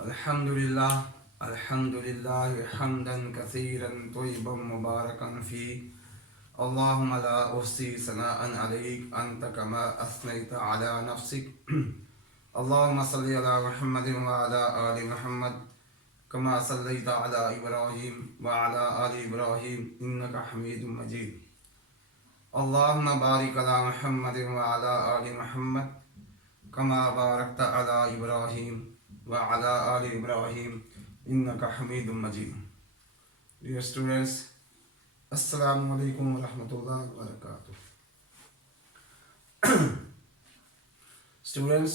الحمد لله حمدا كثيرا طيبا مباركا فيه. اللهم لا أحصي ثناء عليك أنت كما أثنيت على نفسك. اللهم صل على محمد وعلى آل محمد كما صليت على إبراهيم وعلى آل إبراهيم إنك حميد مجيد. اللهم بارك على محمد وعلى آل محمد كما باركت على إبراهيم وعلى آل إبراهيم إنك حميد مجيد. Dear students, Assalamu alaikum wa rahmatullahi wa barakatuh. Students,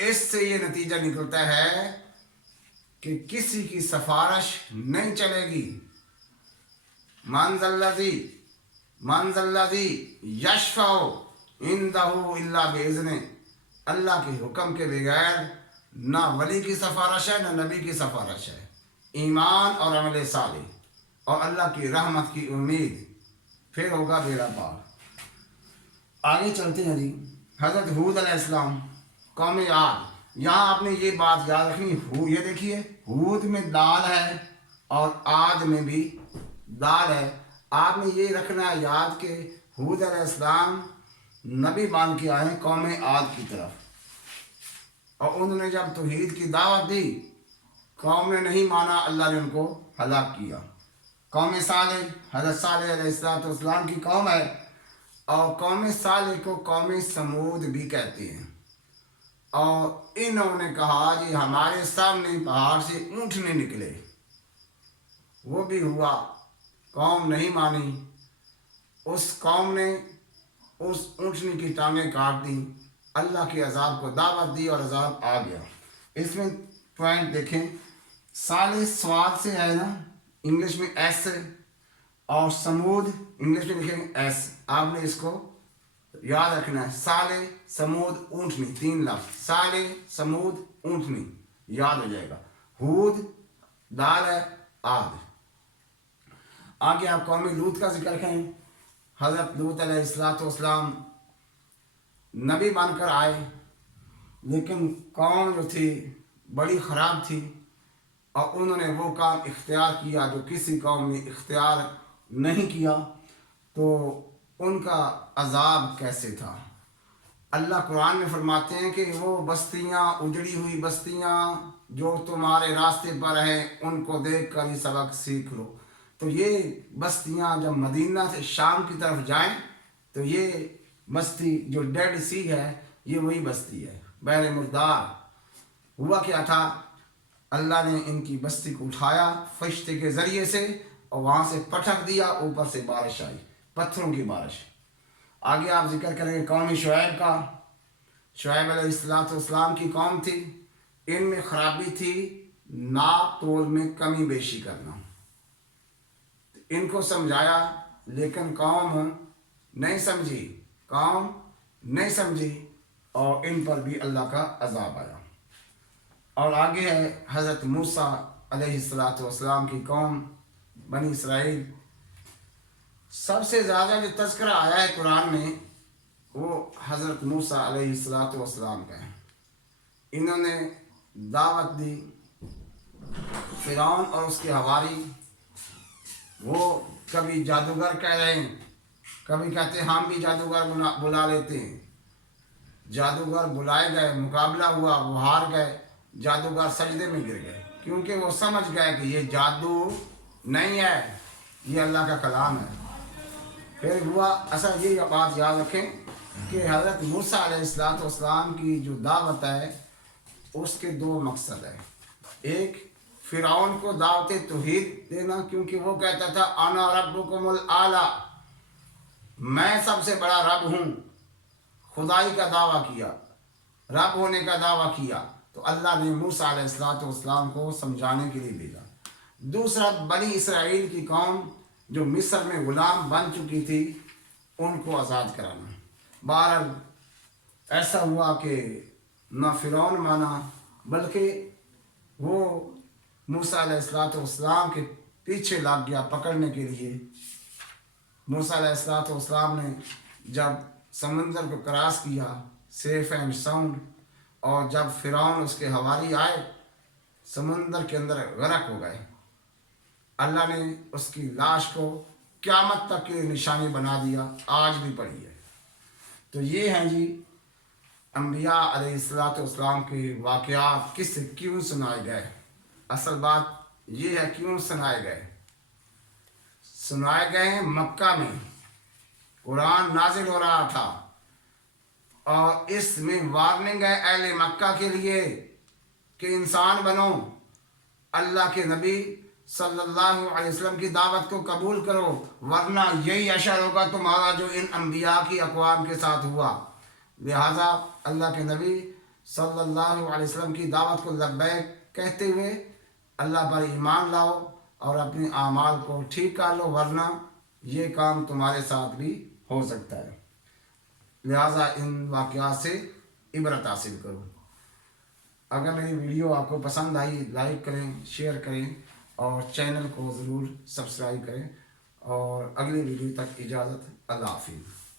اس سے یہ نتیجہ نکلتا ہے کہ کسی کی سفارش نہیں چلے گی. من ذا الذی یشفع عندہ الا باذنہ. اللہ کے حکم کے بغیر نہ ولی کی سفارش ہے نہ نبی کی سفارش ہے. ایمان اور عمل صالح اور اللہ کی رحمت کی امید، پھر ہوگا بیڑا پار. آگے چلتے ہیں جی. حضرت ہود علیہ السلام قوم عاد. یہاں آپ نے یہ بات یاد رکھنی، یہ دیکھیے ہود میں دال ہے اور عاد میں بھی دال ہے. آپ نے یہ رکھنا ہے یاد کہ ہود علیہ السلام نبی بان کے آئے قوم عاد کی طرف، اور انہوں نے جب توحید کی دعوت دی، قوم نے نہیں مانا، اللہ نے ان کو ہلاک کیا. قوم صالح، حضرت صالح علیہ السلام کی قوم ہے، اور قوم صالح کو قوم سمود بھی کہتے ہیں. اور انہوں نے کہا جی ہمارے سامنے پہاڑ سے اونٹنے نکلے. وہ بھی ہوا، قوم نہیں مانی. اس قوم نے اس اونٹنی کی ٹانگیں کاٹ دی، اللہ کے عذاب کو دعوت دی اور عذاب آ گیا. اس میں پوائنٹ دیکھیں، صالح سواد سے ہے نا، انگلش میں ایس ہے، اور سمود انگلش میں لکھیں ایس. آپ نے اس کو یاد رکھنا ہے. صالح سمود اونٹنی، 3 لفظ، صالح سمود اونٹنی یاد ہو جائے گا. ہود دال ہے، عاد. آگے آپ قوم لوط کا ذکر کریں. حضرت لوط علیہ السلام نبی بن کر آئے، لیکن قوم جو تھی بڑی خراب تھی، اور انہوں نے وہ کام اختیار کیا جو کسی قوم نے اختیار نہیں کیا. تو ان کا عذاب کیسے تھا؟ اللہ قرآن میں فرماتے ہیں کہ وہ بستیاں، اجڑی ہوئی بستیاں جو تمہارے راستے پر ہیں، ان کو دیکھ کر یہ سبق سیکھ لو. تو یہ بستیاں جب مدینہ سے شام کی طرف جائیں تو یہ بستی جو ڈیڈ سی ہے، یہ وہی بستی ہے، بحر مردار. ہوا کیا تھا، اللہ نے ان کی بستی کو اٹھایا فرشتے کے ذریعے سے، اور وہاں سے پٹک دیا، اوپر سے بارش آئی، پتھروں کی بارش. آگے آپ ذکر کریں گے قوم شعیب کا. شعیب علیہ السلام کی قوم تھی، ان میں خرابی تھی ناپ تول میں کمی بیشی کرنا. ان کو سمجھایا لیکن قوم نہیں سمجھی، اور ان پر بھی اللہ کا عذاب آیا. اور آگے ہے حضرت موسیٰ علیہ السلام کی قوم بنی اسرائیل. سب سے زیادہ جو تذکرہ آیا ہے قرآن میں وہ حضرت موسیٰ علیہ السلام کا ہے. انہوں نے دعوت دی. فرعون اور اس کے حواری، وہ کبھی جادوگر کہہ رہے ہیں، کبھی کہتے ہیں ہم بھی جادوگر بلا لیتے ہیں. جادوگر بلائے گئے، مقابلہ ہوا، وہ ہار گئے. جادوگر سجدے میں گر گئے، کیونکہ وہ سمجھ گئے کہ یہ جادو نہیں ہے، یہ اللہ کا کلام ہے. پھر ہوا اصل یہ بات یاد رکھیں کہ حضرت موسیٰ علیہ السلام کی جو دعوت ہے اس کے 2 مقصد ہیں. ایک، فرعون کو دعوت توحید دینا، کیونکہ وہ کہتا تھا انا ربکم الاعلی، میں سب سے بڑا رب ہوں. خدائی کا دعویٰ کیا، رب ہونے کا دعویٰ کیا. تو اللہ نے موسیٰ علیہ السلام کو سمجھانے کے لیے بھیجا. دوسرا، بنی اسرائیل کی قوم جو مصر میں غلام بن چکی تھی، ان کو آزاد کرانا. بہرحال ایسا ہوا کہ نہ فرعون مانا، بلکہ وہ موسیٰ علیہ السلام کے پیچھے لگ گیا پکڑنے کے لیے. موسیٰ علیہ السلام نے جب سمندر کو کراس کیا سیف اینڈ ساؤنڈ، اور جب فرعون اس کے حواری آئے سمندر کے اندر غرق ہو گئے. اللہ نے اس کی لاش کو قیامت تک کی نشانی بنا دیا، آج بھی پڑی ہے. تو یہ ہیں جی انبیاء علیہ السلام کے واقعات کس سے کیوں سنائے گئے. اصل بات یہ ہے کیوں سنائے گئے ہیں. مکہ میں قرآن نازل ہو رہا تھا، اور اس میں وارننگ ہے اہل مکہ کے لیے کہ انسان بنو، اللہ کے نبی صلی اللہ علیہ وسلم کی دعوت کو قبول کرو، ورنہ یہی اشر ہوگا تمہارا جو ان انبیاء کی اقوام کے ساتھ ہوا. لہذا اللہ کے نبی صلی اللہ علیہ وسلم کی دعوت کو لبیک کہتے ہوئے اللہ پر ایمان لاؤ اور اپنے اعمال کو ٹھیک کر لو، ورنہ یہ کام تمہارے ساتھ بھی ہو سکتا ہے۔ لہٰذا ان واقعات سے عبرت حاصل کرو۔ اگر میری ویڈیو آپ کو پسند آئی لائک کریں، شیئر کریں اور چینل کو ضرور سبسکرائب کریں، اور اگلی ویڈیو تک اجازت، اللہ حافظ۔